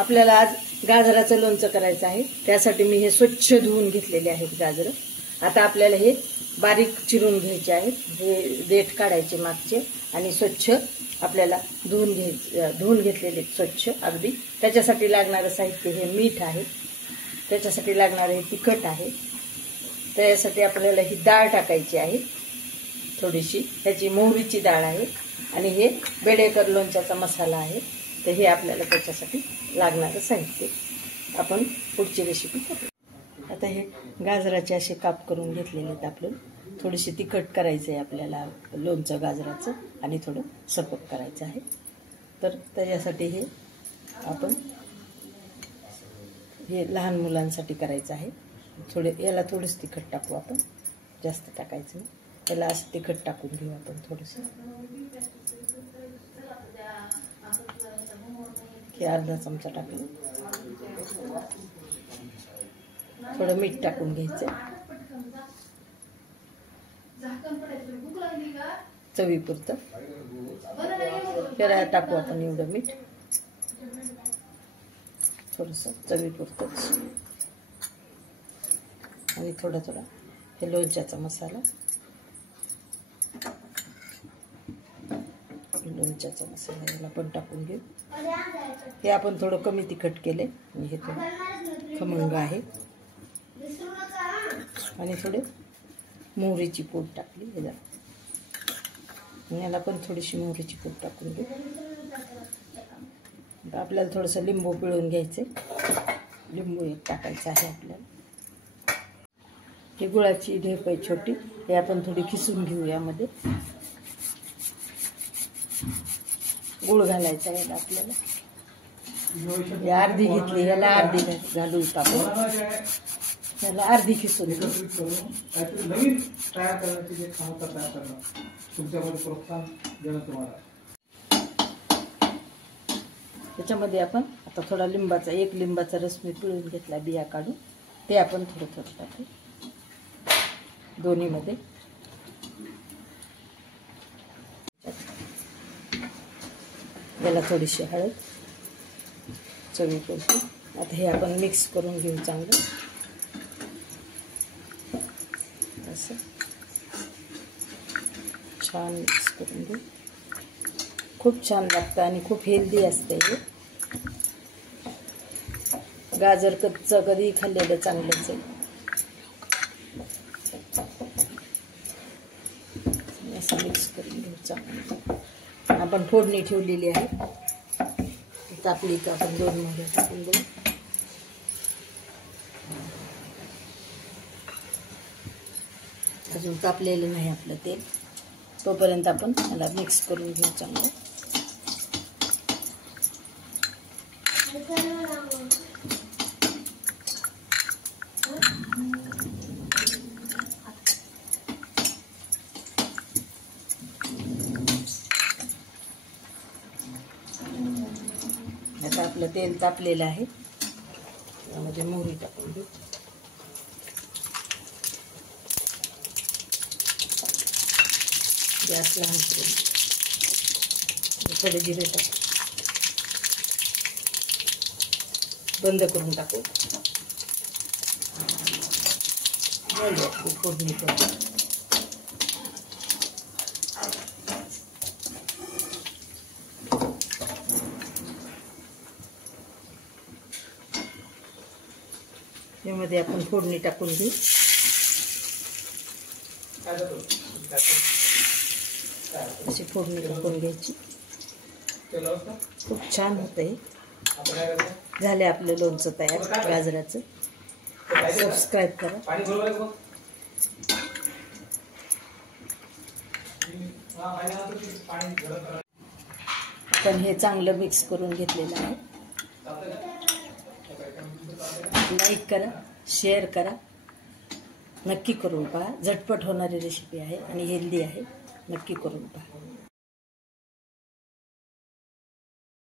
आपल्याला आज गाजराचं लोणचं करायचं आहे। त्यासाठी मी हे स्वच्छ धुवून घेतलेले आहेत गाजर। आता आपल्याला हे बारीक चिरून घ्यायचे आहेत। हे देठ काढायचे मागचे आणि स्वच्छ आपल्याला धुवून घेतलेले स्वच्छ अगदी। त्याच्यासाठी लागणारे साहित्य हे मीठ आहे, त्याच्यासाठी लागणारे हे तिखट आहे, त्यासाठी आपल्याला ही डाळ टाकायची आहे थोडीशी, त्याची मोहरीची डाळ आहे आणि हे बेडेकर लोणच्याचा मसाला आहे। तर हे आपल्याला त्याच्यासाठी लागणारे साहित्य आपण पुढची रेसिपी करू। आता हे गाजराचे असे काप करून घेतलेले आहेत। आपल्याला थोडीशी तिखट करायचं आहे आपल्याला लोणचं गाजराचं आणि थोडं सपक करायचं आहे। तर त्याच्यासाठी हे आपण हे लहान मुलांसाठी करायचं आहे। थोडे याला थोडंसं तिखट टाकू आपण, जास्त टाकायचं नाही। याला असं तिखट टाकून घेऊ आपण थोडंसं, हे अर्धा चमचा टाकलं। थोडं मीठ टाकून घ्यायचं चवीपुरतं, त्याला टाकू आपण एवढं मीठ, थोडंसं चवीपुरतं आणि थोडा थोडा हे लोणच्याचा मसाला, लोणच्याचा मसाला याला पण टाकून घेऊ। हे आपण थोडं कमी तिखट केले आणि हे थोडं खमंग आहे आणि थोडे मोहरीची पूड टाकली याला, याला पण थोडीशी मोहरीची पूड टाकून घेऊ। आपल्याला थोडंसं लिंबू पिळून घ्यायचे, लिंबू एक टाकायचं आहे आपल्याला। ही गुळाची ढेप आहे छोटी, हे आपण थोडी खिसून घेऊ। यामध्ये गुळ घालायचा आहे आपल्याला, हे अर्धी घेतली, याला अर्धी घालू टाकू, याला अर्धी खिसून घेऊ। त्याच्यामध्ये आपण आता थोडा लिंबाचा, एक लिंबाचा रस मी पिळून घेतला बिया काढून, ते आपण थोडं थोडं टाकू दोन्हीमध्ये। याला थोडीशी हळद चवीपुरती। आता हे आपण मिक्स करून घेऊ चांगलं असं, छान मिक्स करून घेऊ। खूप छान लागतं आणि खूप हेल्दी असते हे। गाजर कच्चं कधी खाल्लेलं चांगलंच आहे। असं मिक्स करून घेऊ चांगलं। आपण फोडणी ठेवलेली आहे, तापली का आपण 2 मध्ये टाकून देऊ। अजून तापलेलं नाही आपलं तेल, तोपर्यंत आपण याला मिक्स करून घेऊ चांगलं। आता आपलं तेल तापलेलं आहे, त्यामध्ये मोहरी टाकून घेऊ। गॅस लहान करून थोडे जिरे टाकू, बंद करून टाकू, फोडणी करू। यामध्ये आपण फोडणी टाकून घेऊ। अशी फोडणी टाकून घ्यायची, खूप छान होतं हे। झाले आपलं लोणचं तयार गाजराचं। सबस्क्राईब करा। आपण हे चांगलं मिक्स करून घेतलेलं आहे। लाईक करा, शेअर करा, नक्की करून पहा। झटपट होणारी रेसिपी आहे आणि हेल्दी आहे, नक्की करून पहा।